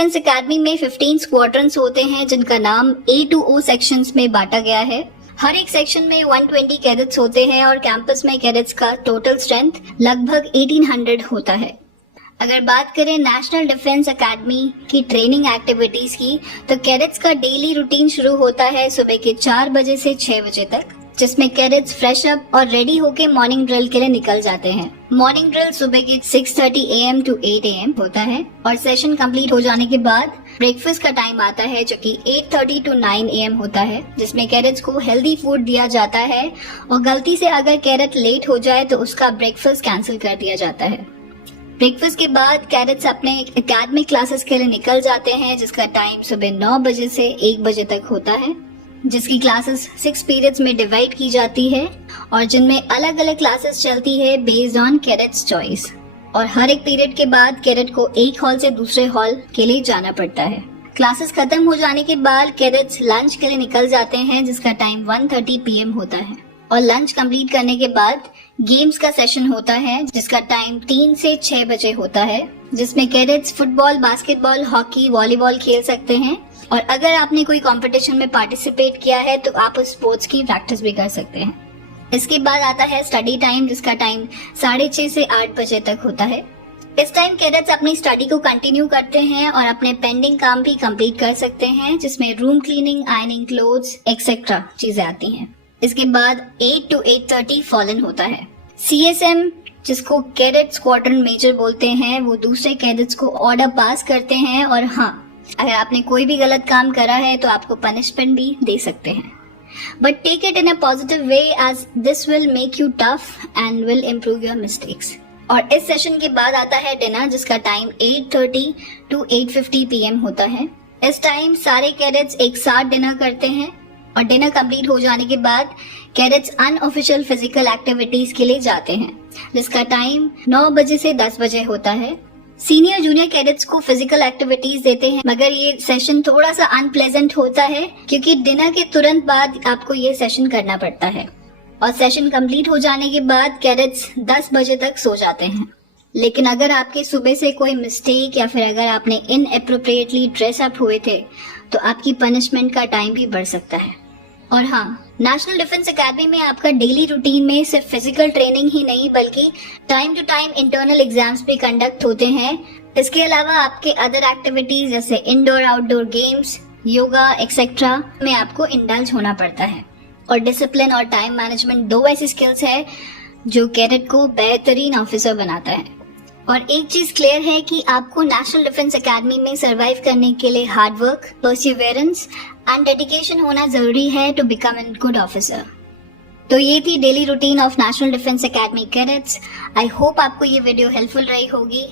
Defence academy में 15 squadrons होते हैं जिनका नाम A to O सेक्शंस में बांटा गया है। हर एक सेक्शन में 120 कैडेट्स होते हैं और कैंपस में कैडेट्स का टोटल स्ट्रेंथ लगभग 1800 होता है। अगर बात करें नेशनल डिफेंस एकेडमी की ट्रेनिंग एक्टिविटीज की, तो कैडेट्स का डेली रूटीन शुरू होता है सुबह के 4 बजे से 6 बजे तक, जिसमें कैडेट्स फ्रेश अप और रेडी होके मॉर्निंग ड्रिल के लिए निकल जाते हैं। मॉर्निंग ड्रिल सुबह के 6:30 AM to 8 AM होता है और सेशन कंप्लीट हो जाने के बाद ब्रेकफास्ट का टाइम आता है जो कि 8:30 to 9 AM होता है, जिसमें कैडेट्स को हेल्दी फूड दिया जाता है और गलती से अगर कैडेट लेट हो जाए तो उसका ब्रेकफास्ट कैंसिल कर दिया जाता है। ब्रेकफास्ट के बाद कैडेट्स अपने एकेडमिक क्लासेस के लिए निकल जाते हैं, जिसका टाइम सुबह 9 बजे से 1 बजे तक होता है, जिसकी क्लासेस 6 पीरियड्स में डिवाइड की जाती है और जिनमें अलग अलग क्लासेस चलती है बेस्ड ऑन कैडेट्स चॉइस। और हर एक पीरियड के बाद कैडेट को एक हॉल से दूसरे हॉल के लिए जाना पड़ता है। क्लासेस खत्म हो जाने के बाद कैडेट्स लंच के लिए निकल जाते हैं, जिसका टाइम 1:30 PM होता है और लंच कंप्लीट करने के बाद गेम्स का सेशन होता है जिसका टाइम 3 से 6 बजे होता है, जिसमें cadets football, basketball, hockey, volleyball खेल सकते हैं और अगर आपने कोई कंपटीशन में पार्टिसिपेट किया है तो आप उस स्पोर्ट्स की प्रैक्टिस भी कर सकते हैं। इसके बाद आता है स्टडी टाइम, जिसका टाइम 6:30 से 8 बजे तक होता है। इस टाइम कैडेट्स अपनी स्टडी को कंटिन्यू करते हैं और अपने पेंडिंग काम भी कंप्लीट कर सकते हैं, जिसमें room cleaning, ironing clothes etcetera चीजें आती हैं। इसके बाद 8 to 8:30 फॉलन होता है। CSM, जिसको कैडेट स्क्वाड्रन मेजर बोलते हैं, वो दूसरे कैडेट्स को ऑर्डर पास करते हैं और हाँ, अगर आपने कोई भी गलत काम करा है तो आपको पनिशमेंट भी दे सकते हैं, but take it in a positive way as this will make you tough and will improve your mistakes. और इस सेशन के बाद आता है डिनर, जिसका टाइम 8:30 to 8:50 PM होता है। इस टाइम सारे कैडेट्स एक साथ डिनर करते हैं और डिनर कंप्लीट हो जाने के बाद कैडेट्स अनऑफिशियल फिजिकल एक्टिविटीज के लिए जाते हैं, जिसका टाइम 9 बजे से 10 बजे होता है। सीनियर जूनियर कैडेट्स को फिजिकल एक्टिविटीज देते हैं, मगर ये सेशन थोड़ा सा अनप्लेजेंट होता है क्योंकि डिनर के तुरंत बाद आपको ये सेशन करना पड़ता है और सेशन कंप्लीट हो जाने के बाद कैडेट्स 10 बजे तक सो जाते हैं। लेकिन अगर आपके सुबह से कोई मिस्टेक या फिर अगर आपने इनएप्रोप्रिएटली ड्रेस अप हुए थे तो आपकी पनिशमेंट का टाइम भी बढ़ सकता है। और हाँ, नेशनल डिफेंस एकेडमी में आपका डेली रूटीन में सिर्फ फिजिकल ट्रेनिंग ही नहीं बल्कि time to time internal exams भी कंडक्ट होते हैं। इसके अलावा आपके अदर एक्टिविटीज जैसे indoor outdoor games, yoga etcetera में आपको इंडल्ज होना पड़ता है। और डिसिप्लिन और टाइम मैनेजमेंट 2 ऐसी स्किल्स है जो कैडेट को बेहतरीन ऑफिसर बनाता है। और एक चीज क्लियर है कि आपको नेशनल डिफेंस एकेडमी में सरवाइव करने के लिए hard work, perseverance and dedication होना जरूरी है to become an good officer. तो ये थी daily routine of national defence academy cadets. I hope आपको ये वीडियो हेल्पफुल रही होगी।